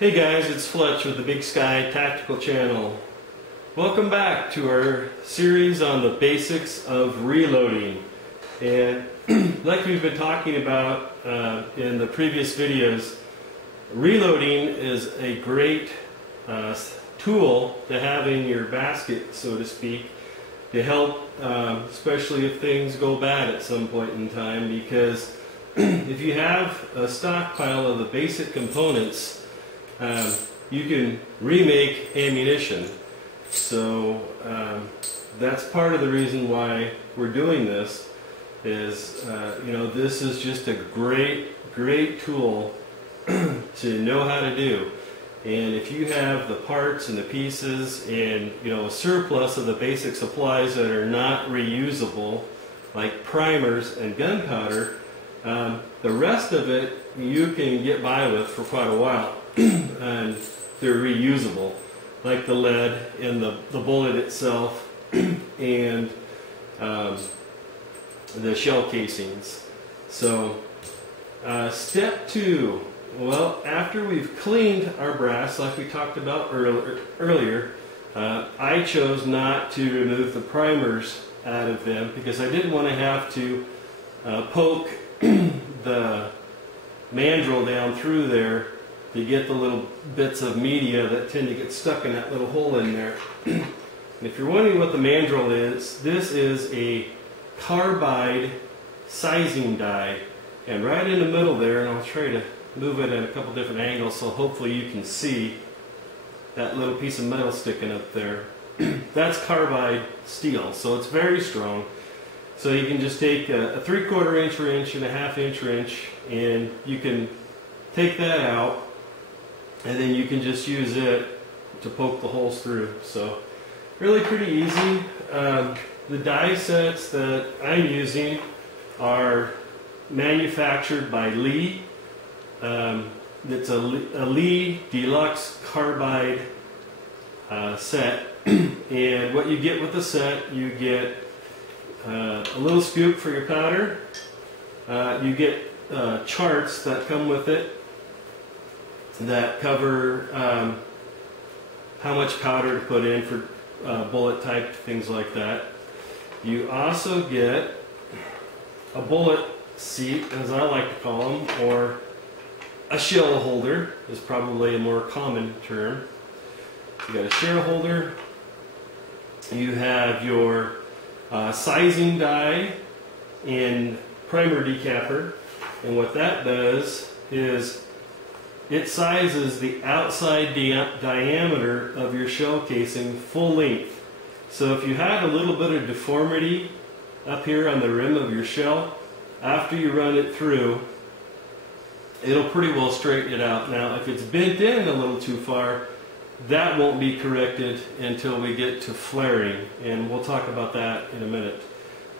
Hey guys, it's Fletch with the Big Sky Tactical Channel. Welcome back to our series on the basics of reloading. And like we've been talking about in the previous videos, reloading is a great tool to have in your basket, so to speak, to help, especially if things go bad at some point in time, because if you have a stockpile of the basic components, you can remake ammunition. So that's part of the reason why we're doing this. Is this is just a great tool to know how to do. And if you have the parts and the pieces and a surplus of the basic supplies that are not reusable, like primers and gunpowder, the rest of it you can get by with for quite a while. And they're reusable, like the lead in the bullet itself and the shell casings. So step 2, well, after we've cleaned our brass like we talked about earlier, I chose not to remove the primers out of them because I didn't want to have to poke the mandrel down through there to get the little bits of media that tend to get stuck in that little hole in there. And if you're wondering what the mandrel is, this is a carbide sizing die. And right in the middle there, and I'll try to move it at a couple different angles so hopefully you can see that little piece of metal sticking up there. That's carbide steel, so it's very strong. So you can just take a 3/4 inch wrench and a 1/2 inch wrench, and you can take that out, and then you can just use it to poke the holes through. So really pretty easy. The die sets that I'm using are manufactured by Lee. It's a Lee Deluxe Carbide set. And what you get with the set, you get a little scoop for your powder. You get charts that come with it that cover how much powder to put in for bullet type, things like that. You also get a bullet seat, as I like to call them, or a shell holder is probably a more common term. You got a shell holder. You have your sizing die and primer decapper, and what that does is it sizes the outside diameter of your shell casing full length. So if you have a little bit of deformity up here on the rim of your shell, after you run it through, it'll pretty well straighten it out. Now if it's bent in a little too far, that won't be corrected until we get to flaring, and we'll talk about that in a minute.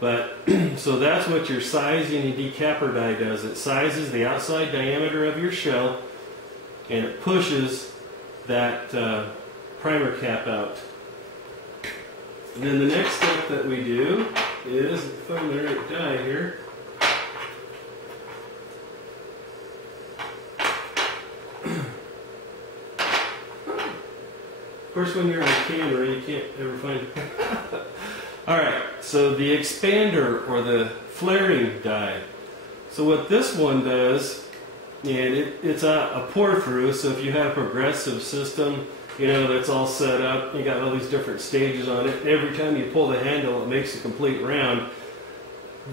But so that's what your sizing and decapper die does. It sizes the outside diameter of your shell, and it pushes that primer cap out. And then the next step that we do is, if I'm the right die here, of course when you're on camera you can't ever find it. Alright, so the expander or the flaring die. So what this one does, and it's a pour through, so if you have a progressive system, that's all set up, you got all these different stages on it, and every time you pull the handle it makes a complete round.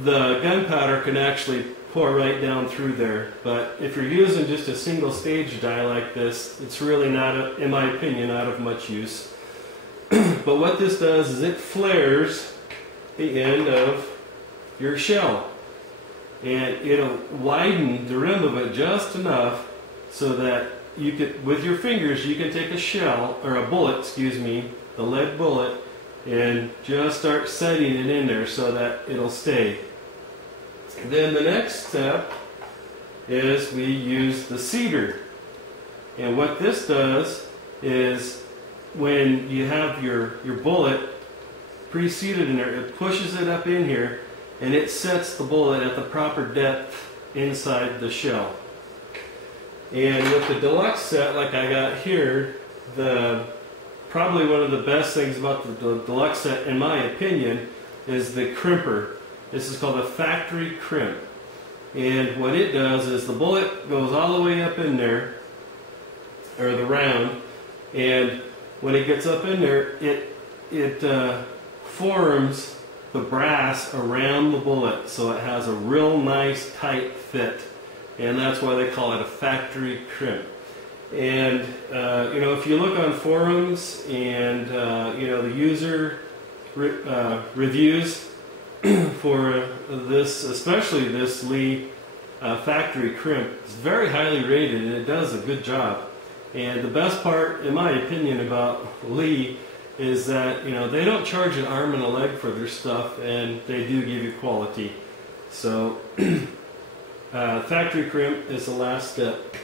The gunpowder can actually pour right down through there, but if you're using just a single stage die like this, it's really not, in my opinion, not of much use. But what this does is it flares the end of your shell, and it'll widen the rim of it just enough so that you could, with your fingers, you can take a shell, or a bullet, excuse me, the lead bullet, and just start setting it in there so that it'll stay. Then the next step is we use the seeder. And what this does is when you have your bullet pre-seated in there, it pushes it up in here and it sets the bullet at the proper depth inside the shell. And with the deluxe set like I got here, probably one of the best things about the deluxe set, in my opinion, is the crimper. This is called a factory crimp. And what it does is the bullet goes all the way up in there, or the round, and when it gets up in there, it forms the brass around the bullet, so it has a real nice tight fit. And that's why they call it a factory crimp. And you know, if you look on forums and you know, the user reviews for this, especially this Lee factory crimp, it's very highly rated and it does a good job. And the best part, in my opinion, about Lee is that, you know, they don't charge an arm and a leg for their stuff, and they do give you quality. So factory crimp is the last step.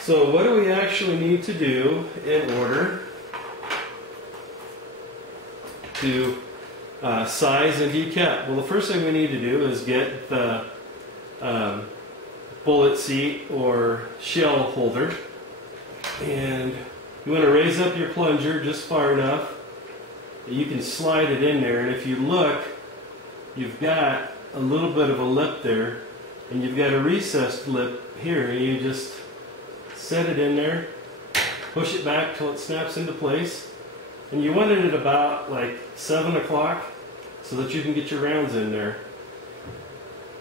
So what do we actually need to do in order to size and decap? Well, the first thing we need to do is get the bullet seat or shell holder, and you want to raise up your plunger just far enough that you can slide it in there. And if you look, you've got a little bit of a lip there, and you've got a recessed lip here, and you just set it in there, push it back till it snaps into place, and you want it at about like 7 o'clock so that you can get your rounds in there.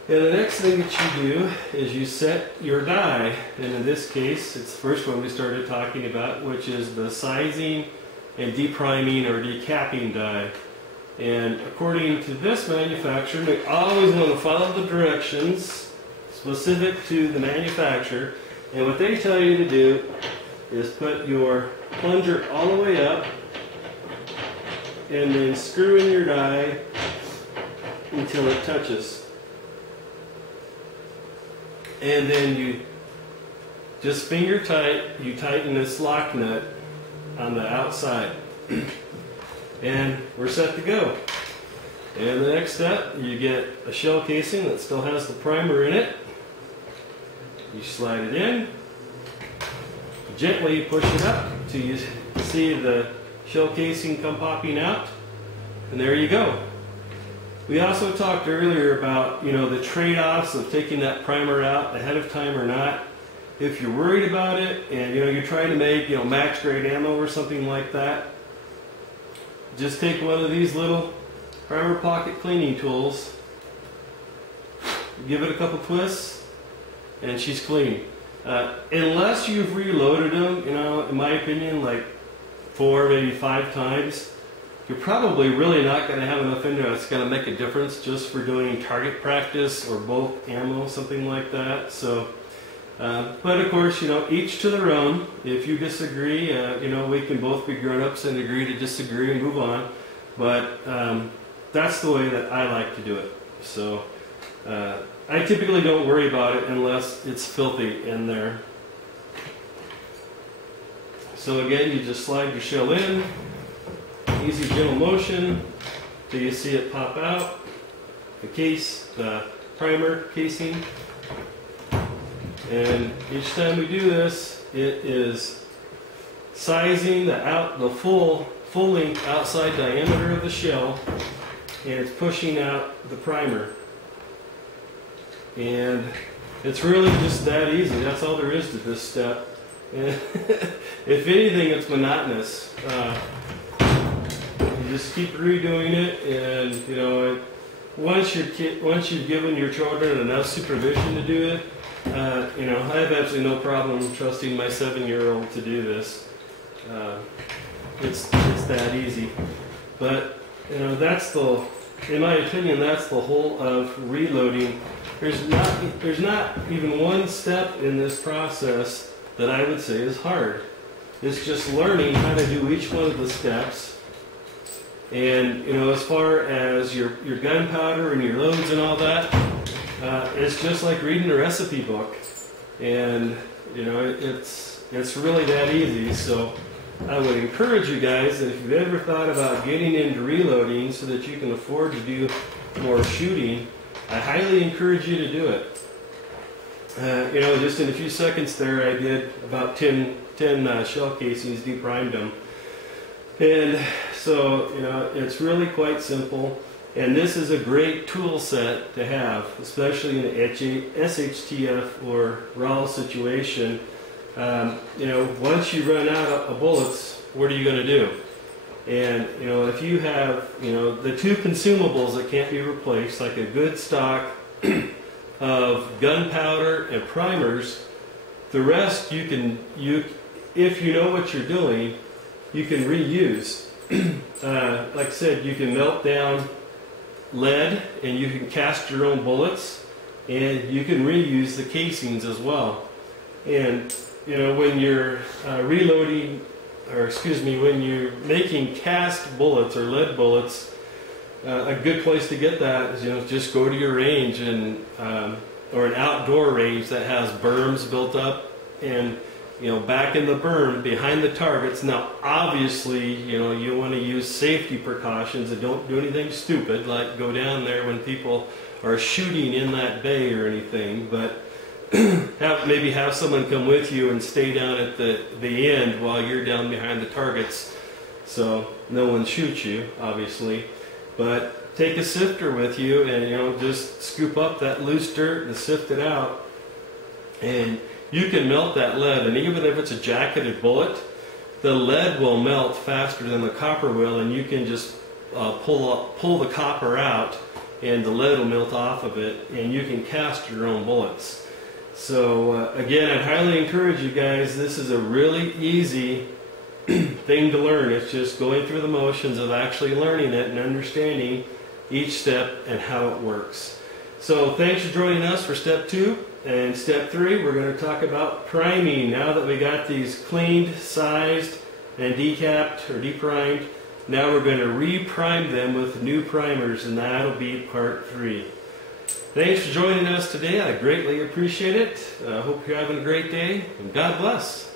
And the next thing that you do is you set your die, and in this case it's the first one we started talking about, which is the sizing and depriming or decapping die. And according to this manufacturer, we always want to follow the directions specific to the manufacturer. And what they tell you to do is put your plunger all the way up and then screw in your die until it touches. And then you just finger tight, you tighten this lock nut on the outside. And we're set to go. And the next step, you get a shell casing that still has the primer in it. You slide it in, gently push it up till you see the shell casing come popping out, and there you go. We also talked earlier about, you know, the trade-offs of taking that primer out ahead of time or not. If you're worried about it and, you know, you're trying to make, you know, max grade ammo or something like that, just take one of these little primer pocket cleaning tools, give it a couple twists, and she's clean. Unless you've reloaded them, you know, in my opinion, like 4, maybe 5 times, you're probably really not going to have enough in there that's going to make a difference just for doing target practice or bulk ammo, something like that. So, but of course, you know, each to their own. If you disagree, you know, we can both be grown-ups and agree to disagree and move on. But that's the way that I like to do it. So I typically don't worry about it unless it's filthy in there. So again, you just slide your shell in, easy gentle motion till you see it pop out. The case, the primer casing. And each time we do this, it is sizing the full length outside diameter of the shell, and it's pushing out the primer. And it's really just that easy. That's all there is to this step. And if anything, it's monotonous. You just keep redoing it, and you know, once you've given your children enough supervision to do it, you know, I have absolutely no problem trusting my 7-year-old to do this. It's that easy. But you know, in my opinion, that's the whole of reloading. There's not even one step in this process that I would say is hard. It's just learning how to do each one of the steps. And you know, as far as your gunpowder and your loads and all that, it's just like reading a recipe book. And you know, it's really that easy. So I would encourage you guys that if you've ever thought about getting into reloading so that you can afford to do more shooting, I highly encourage you to do it. Just in a few seconds there, I did about 10 shell casings, deprimed them. And so, it's really quite simple. And this is a great tool set to have, especially in an SHTF or RAL situation. Once you run out of bullets, what are you going to do? And, if you have, the two consumables that can't be replaced, like a good stock of gunpowder and primers, the rest if you know what you're doing, you can reuse. Like I said, you can melt down lead and you can cast your own bullets, and you can reuse the casings as well. And when you're when you're making cast bullets or lead bullets, a good place to get that is just go to your range and or an outdoor range that has berms built up, and back in the berm behind the targets. Now obviously you want to use safety precautions and don't do anything stupid like go down there when people are shooting in that bay or anything, but maybe have someone come with you and stay down at the end while you're down behind the targets so no one shoots you, obviously. But take a sifter with you and just scoop up that loose dirt and sift it out, and you can melt that lead. And even if it's a jacketed bullet, the lead will melt faster than the copper will, and you can just pull the copper out and the lead will melt off of it, and you can cast your own bullets. So again, I'd highly encourage you guys, this is a really easy thing to learn. It's just going through the motions of actually learning it and understanding each step and how it works. So thanks for joining us for step 2. And step 3, we're going to talk about priming. Now that we got these cleaned, sized, and decapped or deprimed, now we're going to reprime them with new primers, and that'll be part 3. Thanks for joining us today. I greatly appreciate it. I hope you're having a great day, and God bless.